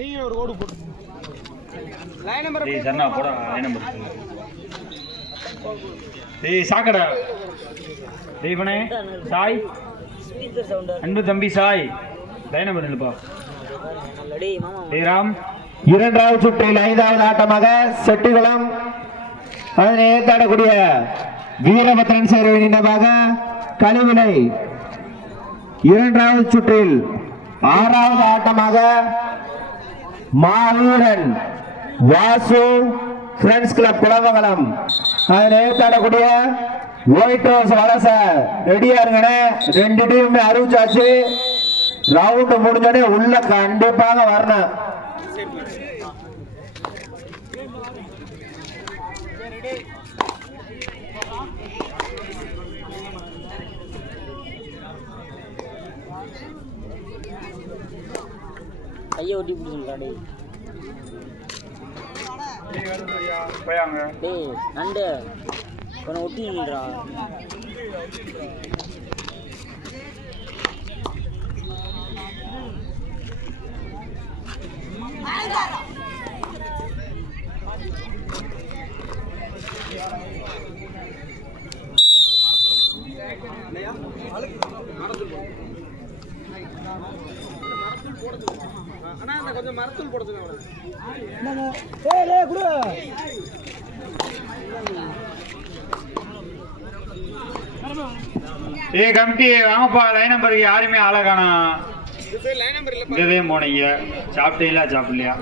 நீங்க ஒரு ஓடு போடு லைன் நம்பர் டேய் சரணா போடா லைன் நம்பர் டேய் சாக்கடா டேய் பனே சாய் ஸ்பீக்கர் சவுண்ட் அன்பு தம்பி சாய் லைன் நம்பர் நில்லுப்பா டேய் மாமா டேய் ராம் இரண்டாவது சுற்றில் ஐந்தாவது ஆட்டமாக செட்டிகுளம் அதனை ஏற்றாடக்கூடிய வீரபத்ரன் சேர்வை நினைவாக கழிவிலை இரண்டாவது சுற்றில் ஆறாவது ஆட்டமாக மாவீரன் வாசு ஃப்ரெண்ட்ஸ் கிளப் குளமங்கலம் அதனை ஏற்றாடக்கூடிய ஒயிட் ரோஸ் வலச ரெடியா இருங்க. ரெண்டு டீமுமே அறிவிச்சாச்சு. ரவுண்டு முடிஞ்சோடனே உள்ள கண்டிப்பாக வரணும். ஐயா ஒட்டி பிடிச்சிருக்கா டேய் நண்டு உன ஒட்டி நின்றா கொஞ்சம் மரத்தூள் போடுங்க. ஏ கமிட்டி வாங்கப்பா லைன் நம்பருக்கு யாருமே ஆளை காணோம். இங்கதே போனீங்க சாப்பிட்டீங்களா சாப்பிடலையா?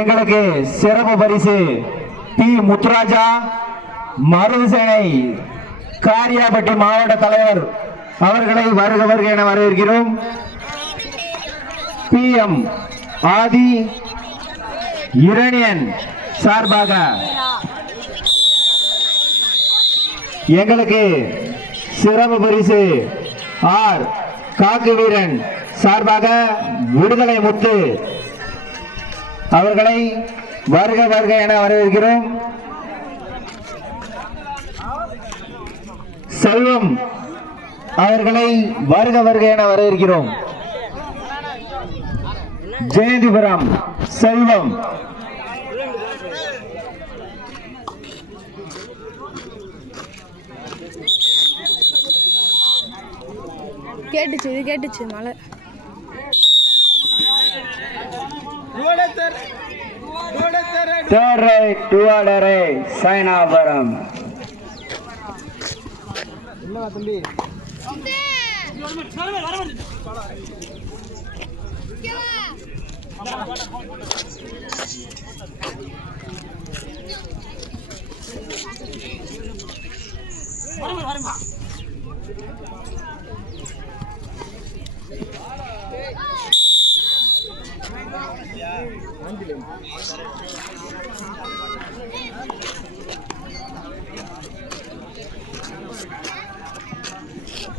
எங்களுக்கு சிறப்பு பரிசு டி முத்துராஜா மருதுசேனை காரியாபட்டி மாவட்ட தலைவர் அவர்களை வருக வருக என வரவேற்கிறோம். PM ஆதி இரணியன் சார்பாக எங்களுக்கு சிறப்பு பரிசு ஆர் காக்கு வீரன் சார்பாக விடுதலை முத்து அவர்களை வருக வருக என வரவேற்கிறோம். செல்வம் அவர்களை வருக வருக என வரவேற்கிறோம். ஜெயந்திபுரம் செல்வம் கேட்டுச்சு மழை சைனாபுரம் தம்பி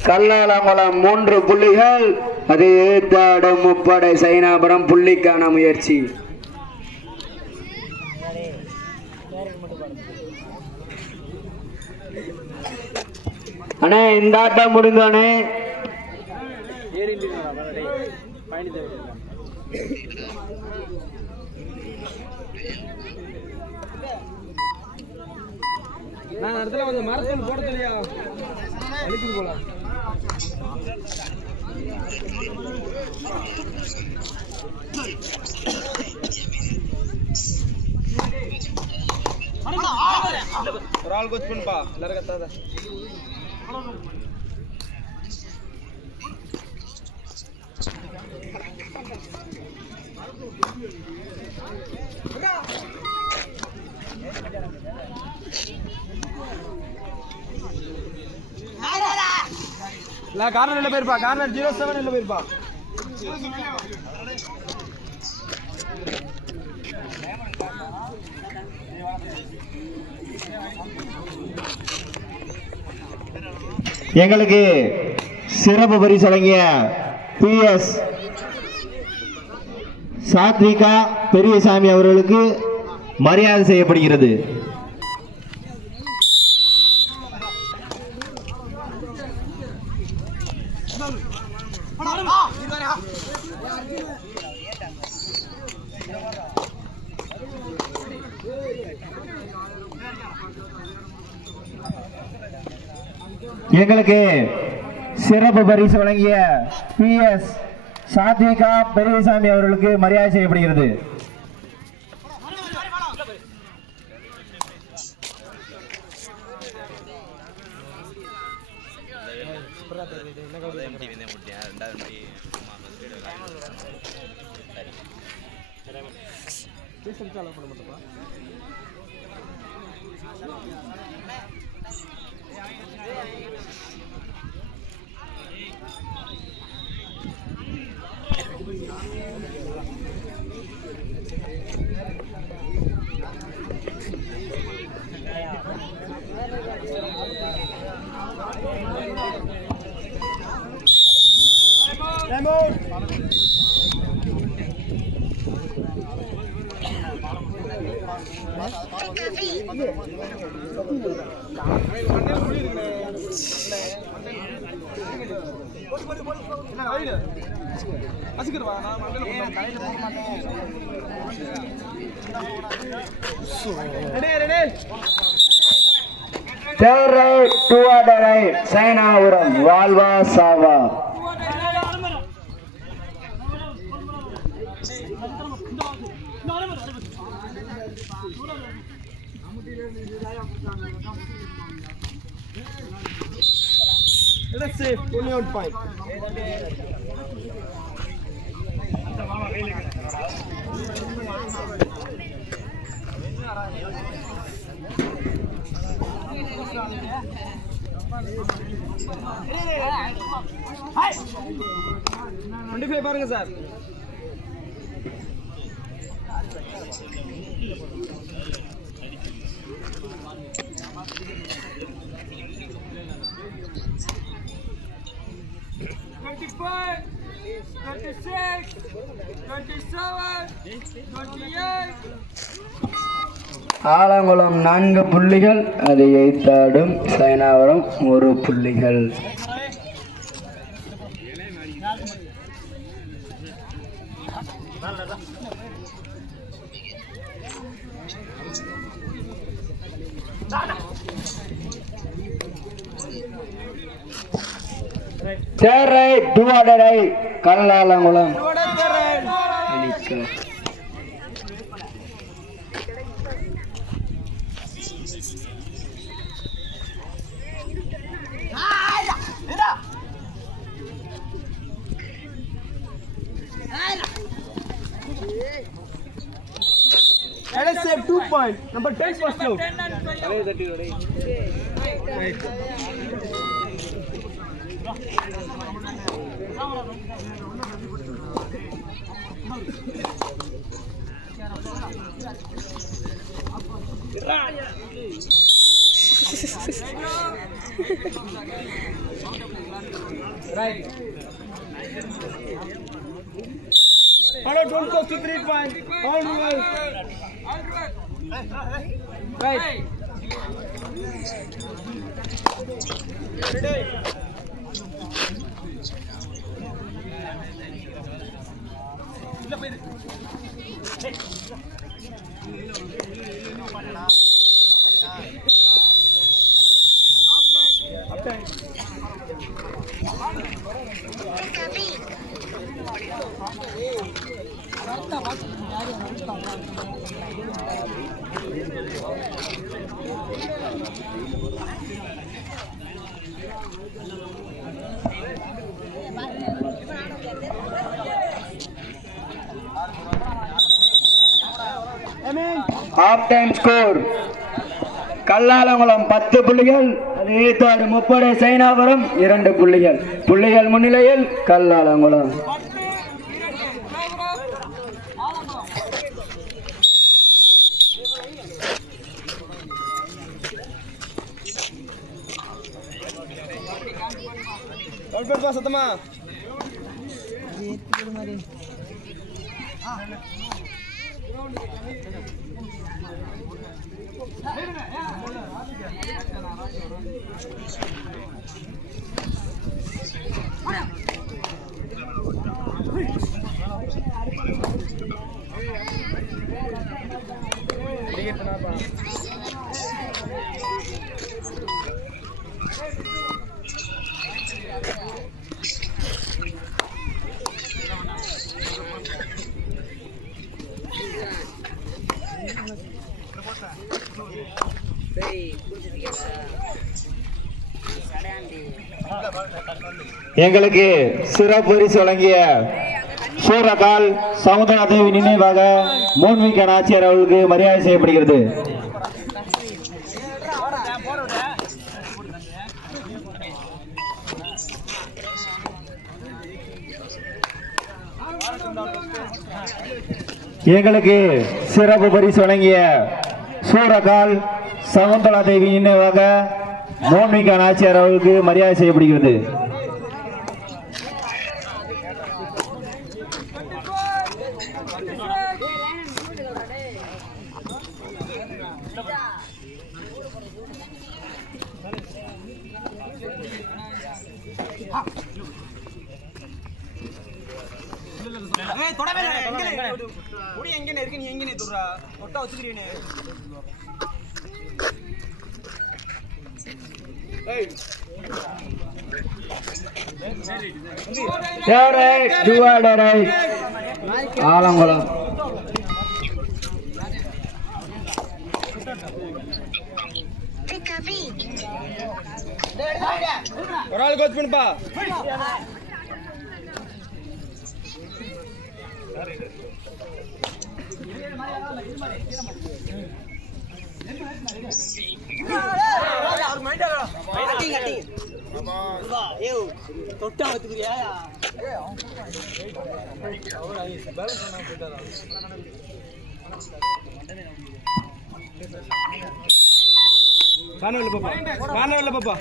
கல்லாலங்குளம் 3 புள்ளிகள். அது ஏத்தாடும் முப்படை சைனாபுரம் புள்ளிக்கான முயற்சி. அண்ணே இந்த ஆட்டம் முடிந்தோடனே நான் இடத்துல கொஞ்சம் மரத்தூள் போட தெரியா அழுக்குது போல. ஒரு ஆள் கோச் பண்ணுப்பா எல்லாரும் கத்தாத. கார்னர் போயிருப்பா. கார்னர் 07 போயிருப்பா. எங்களுக்கு சிறப்பு பரிசு வழங்கிய PS சாத்விகா பெரியசாமி அவர்களுக்கு மரியாதை செய்யப்படுகிறது. எங்களுக்கு சிறப்பு பரிசு வழங்கிய PS சாத்விகா பெரியசாமி அவர்களுக்கு மரியாதை செய்யப்படுகிறது. சைனாபுரம் வாழ்வா சாவா. Let's say only on point. பாருங்க சார். ஆலங்குளம் 4 புள்ளிகள், அதை எய்த்தாடும் சைனாபுரம் 1 புள்ளிகள். சேரை டுவாடரை கல்லாலங்குளம். Let's save 2 points. Number 10 first out. Right. Right. Follow, don't go to 3 points. All well. Right. Ready. Half time score. கல்லாலங்குளம் 10 புள்ளிகள், அதை எய்த்தாடு 30 சைனாபுரம் 2 புள்ளிகள். புள்ளிகள் முன்னிலையில் கல்லாலங்குளம். சத்தமா எங்களுக்கு சிறப்பு பரிசு வழங்கிய சூரகால் சமுதாய தேவி நினைவாக மூன்மிக்க நாச்சியார் அவர்களுக்கு மரியாதை செய்யப்படுகிறது. எங்களுக்கு சிறப்பு பரிசு வழங்கிய சூரகால் சகுந்தலா தேவி நினைவாக மூன்மிக்க நாச்சியார் அவர்களுக்கு மரியாதை செய்யப்படுகிறது. ஆலங்குளம் ஒரு ஆள் கோச் பண்ணுப்பா. வானவல்ல பாப்பா.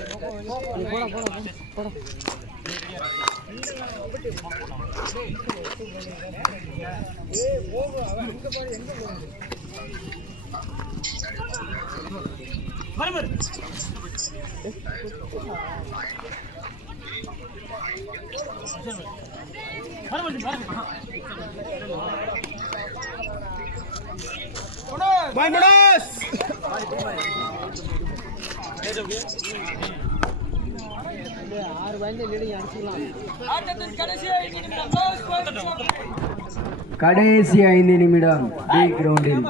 கடைசி 5 நிமிடம் பி கிரவுண்டில்.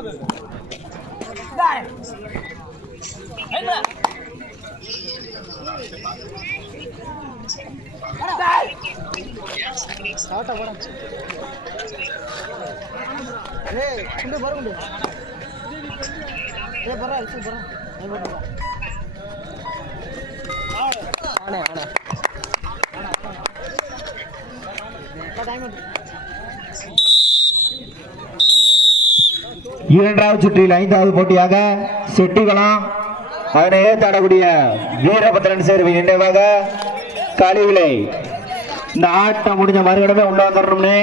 இரண்டாவது சுற்றில் 5வது போட்டியாக செட்டிகுளம் அதனை ஏற்றாடக்கூடிய வீரபத்ரன் சேர்வை நினைவாக கழிவிலை. இந்த ஆட்டம் முடிஞ்ச மறுகடமே உள்ள வந்துடணும்னே.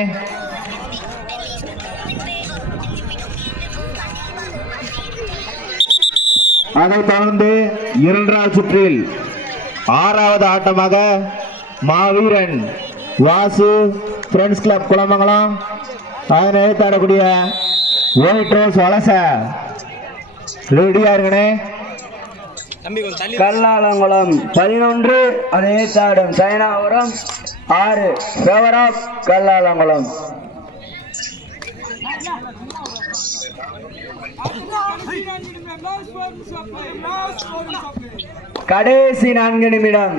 அதைத் தொடர்ந்து 2வது சுற்றில் 6வது ஆட்டமாக மாவீரன் வாசு ஃப்ரெண்ட்ஸ் கிளப் குளமங்கலம் அதனை ஏற்றாடக்கூடிய ஒயிட் ரோஸ் வலச ரெடியா இருக்கனே. கல்லாலங்குளம் 11 அதே தாடும் சைனாபுரம் 6 ஃபேவர் ஆஃப் கல்லாலங்குளம். கடைசி 4 நிமிடம்.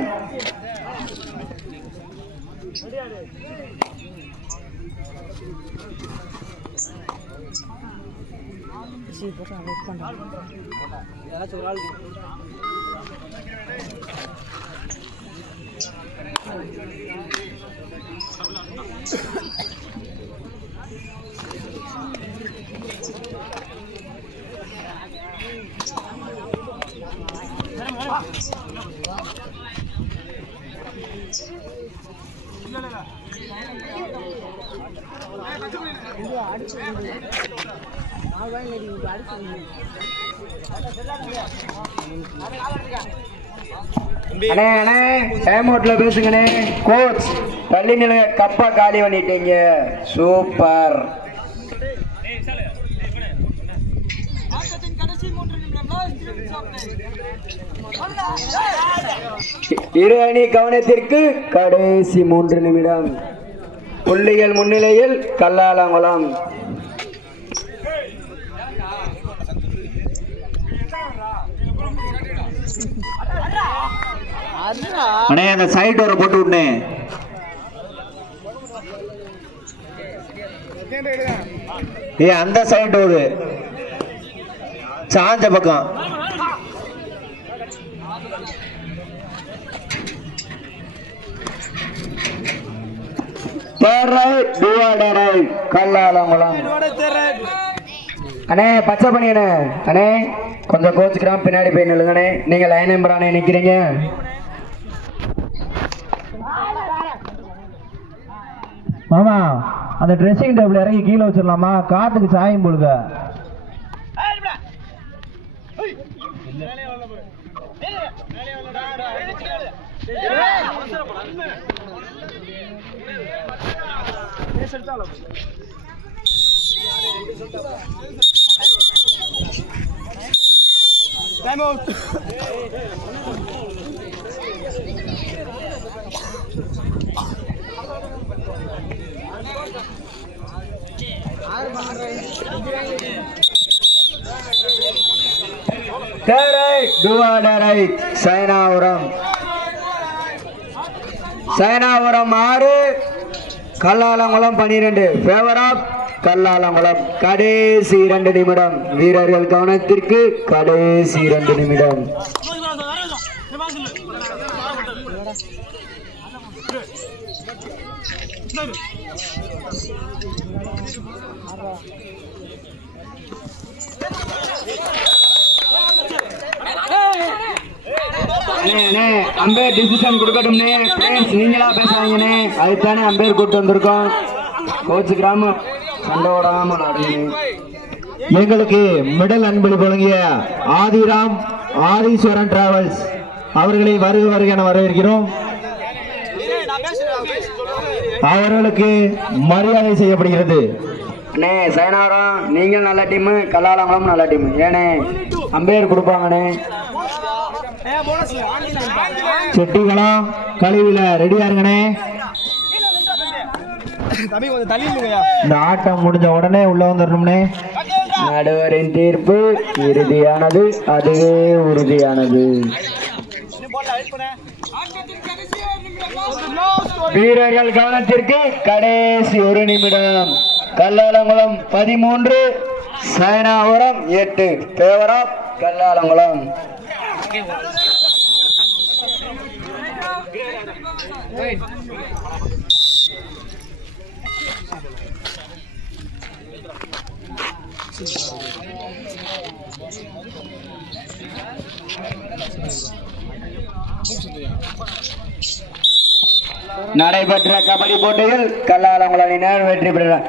அண்ணே அண்ணே டைம் அவுட்ல பேசுங்கண்ணே. கோச் பள்ளி நிலைய கப்பா காலி பண்ணிட்டீங்க. சூப்பர். இரு அணி கவனத்திற்கு கடைசி 3 நிமிடம். புள்ளிகள் முன்னிலையில் கல்லாலங்குளம். அண்ணே அந்த சைட் ஒரு போட்டு விடனே. அந்த சைட் ஒரு சாஞ்ச பக்கம். கல்லாலங்குளம் அண்ணே பச்சை பண்ணியண்ணே. அண்ணே கொஞ்சம் கோச்சுக்கிறான், பின்னாடி போய் நில்லுங்கண்ணே. நீங்க லைன் நம்பரானே நிக்கிறீங்க. மாமா அந்த ட்ரெஸ்ஸிங் டேபிள் இறங்கி கீழே வச்சிடலாமா? காத்துக்கு சாயம் போடுங்க. சைனாபுரம் 6 கல்லாலங்குளம் 12. Favour of Kallalangulam. கடைசி 2 நிமிடம். வீரர்கள் கவனத்திற்கு கடைசி 2 நிமிடம். அம்பேர் டிசிஷன் கொடுக்கட்டும்னே. நீங்களா பேசுறாங்கண்ணே, அதுதானே அம்பேர் கூட்டு வந்திருக்கோம். கோச்சு கிராமம் சண்டை ஓடாம எங்களுக்கு மிடல் அன்பளிப்பு வழங்கிய ஆதிராம் ஆதீஸ்வரன் டிராவல்ஸ் அவர்களை வருக வருக என வரவேற்கிறோம். அவர்களுக்கு மரியாதை செய்யப்படுகிறது. அண்ணே சைனாபுரம் நீங்கள் நல்ல டீமு, கல்லாலங்குளம் நல்ல டீமு. ஏனே அம்பேர் கொடுப்பாங்கண்ணே. செட்டிகளம் கழிவுல ரெடியா இருங்கண்ணே. இந்த ஆட்டம் முடிஞ்ச உடனே உள்ள வந்துடணும்னே. நடுவரின் தீர்ப்பு இறுதியானது, அதுவே உறுதியானது. வீரர்கள் கவனத்திற்கு கடைசி 1 நிமிடம். கல்லாலங்குளம் 13, சைனாபுரம் 8. Favour of Kallalangulam. நடைபெற்ற கபடி போட்டியில் கல்லாலங்குளம் வெற்றி பெற்றார்.